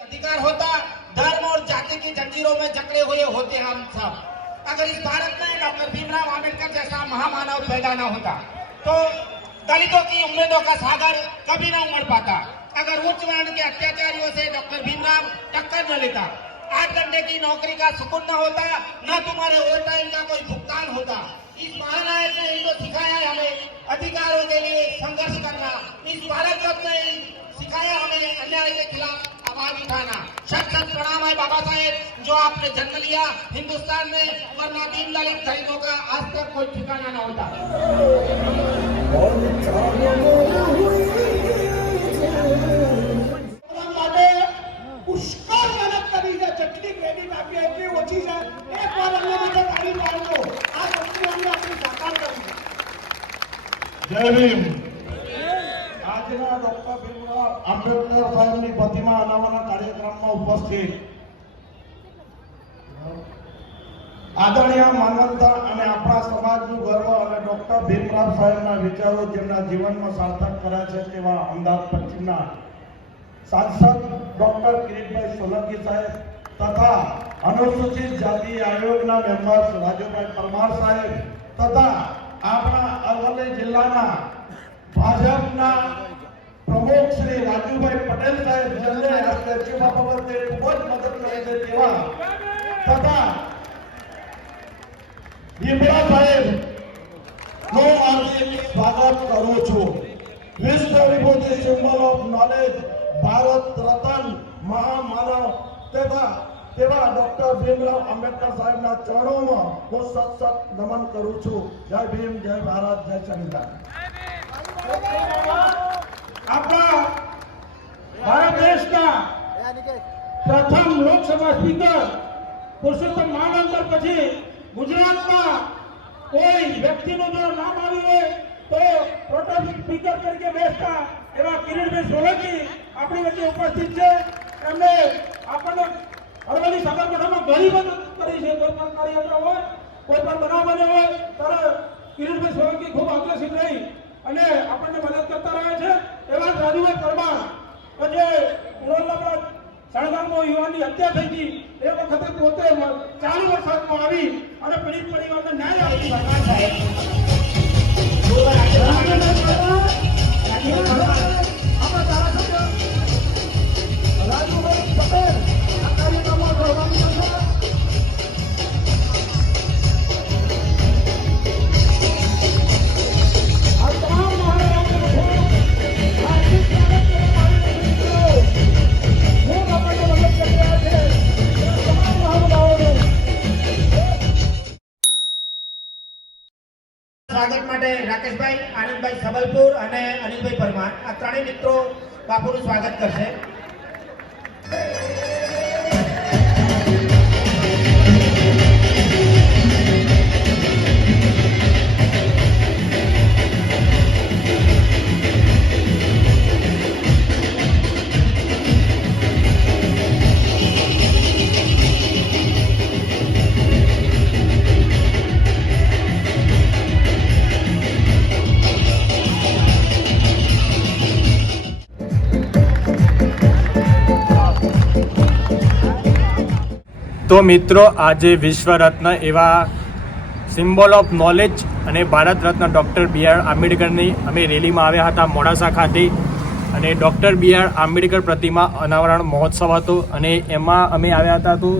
अधिकार होता, धर्म और जाति की जंजीरों में जकड़े हुए होते हम सब। अगर इस भारत में डॉक्टर भीमराव आम्बेडकर जैसा महामानव पैदा न होता तो दलितों की उम्मीदों का सागर कभी न उमड़ पाता। अगर उच्च वर्ण के अत्याचारियों से डॉक्टर भीमराव टक्कर न लेता आठ घंटे की नौकरी का सुकून न होता, न तुम्हारे ओवर टाइम का कोई भुगतान होता। इस महानायक ने इनको सिखाया है हमें अधिकारों के लिए संघर्ष करना। इस भारत रत्न ने सिखाया हमें अन्याय के खिलाफ आवाज़ उठाना। शत शत प्रणाम है बाबा साहेब, जो आपने जन्म लिया। हिंदुस्तान में वरना दीन दलित दलितों का आज तक कोई ठिकाना न होता। સાર્થક કર્યા છે તેવા અમદાવાદ પશ્ચિમના સાંસદ ડોક્ટર કિરીટભાઈ સોલંકી સાહેબ તથા અનુસૂચિત જાતિ આયોગના મેમ્બર રાજુભાઈ પરમાર સાહેબ તથા આપણા અરવલ્લી જિલ્લાના ભાજપના પ્રમુખ શ્રી રાજુભાઈ પટેલ સાહેબ જેમને આ સ્ટેચ્યુ બાબતે ખૂબ જ મદદ કરે છે તેવા તથા ભીમરા સાહેબ નો આજે સ્વાગત કરું છું. વિશ્વ વિભૂતિ symbol of knowledge Bharat Ratna મહામાનવ તથા તેવા ડોક્ટર ભીમરાવ આંબેડકર સાહેબના ચરણોમાં હું સતત નમન કરું છું. જય ભીમ, જય ભારત, જય સંવિધાન. આપણા ભારત દેશના પ્રથમ લોકસભા સ્પીકર પુરુષોત્તમ મહાનંદર પછી ગુજરાતમાં કોઈ વ્યક્તિનું જો નામ આવ્યું હોય તો પ્રોટેમ સ્પીકર તરીકે બેસતા એવા કિરીટભાઈ સોલંકી આપણી વચ્ચે ઉપસ્થિત છે. એમને અરવલ્લી સાબરકાંઠામાં ઘણી મદદ કરી છે. કોઈ પણ કાર્યક્રમ હોય, કોઈ પણ બનાવ બન્યો હોય, ત્યારે કિરીટભાઈ સોલંકી ખૂબ અગ્રેસિવ રહી અને આપણને મદદ કરતા રહે છે. એવા રાજુભાઈ પરમાર કે જે ઉણોલના સળગામમાં યુવાનની હત્યા થઈ હતી, એ વખતે પોતે ચાલુ વરસાદમાં આવી અને પીડિત પરિવારને ન્યાય આપી સ્વાગત માટે રાકેશભાઈ આનંદભાઈ સબલપુર અને અનિલભાઈ પરમાર. આ ત્રણેય મિત્રો બાપુનું સ્વાગત કરશે. તો મિત્રો, આજે વિશ્વ રત્ન એવા સિમ્બોલ ઓફ નોલેજ અને Bharat Ratna doctor B R આંબેડકરની અમે રેલીમાં આવ્યા હતા મોડાસા ખાતે. અને ડૉક્ટર બી આર આંબેડકર પ્રતિમા અનાવરણ મહોત્સવ હતો અને એમાં અમે આવ્યા હતા તો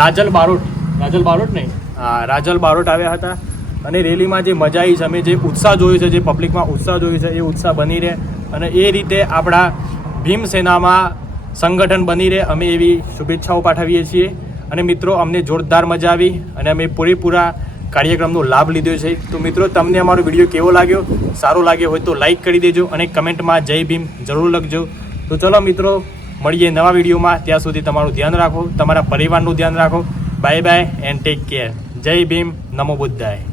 રાજલ બારોટ રાજલ બારોટ નહીં, હા, રાજલ બારોટ આવ્યા હતા. અને રેલીમાં જે મજા આવી છે, અમે જે ઉત્સાહ જોયો છે, જે પબ્લિકમાં ઉત્સાહ જોયો છે, એ ઉત્સાહ બની રહે અને એ રીતે આપણા ભીમ સેનામાં સંગઠન બની રહે. અમે એવી શુભેચ્છાઓ પાઠવીએ છીએ. અને મિત્રો, અમને જોરદાર મજા આવી અને અમે પૂરેપૂરા કાર્યક્રમનો લાભ લીધો છે. તો મિત્રો, તમને અમારો વીડિયો કેવો લાગ્યો? સારો લાગ્યો હોય તો લાઈક કરી દેજો અને કમેન્ટમાં જય ભીમ જરૂર લખજો. તો ચલો મિત્રો, મળીએ નવા વિડીયોમાં. ત્યાં સુધી તમારું ધ્યાન રાખો, તમારા પરિવારનું ધ્યાન રાખો. Bye bye and take care જય ભીમ, નમો બુદ્ધાય.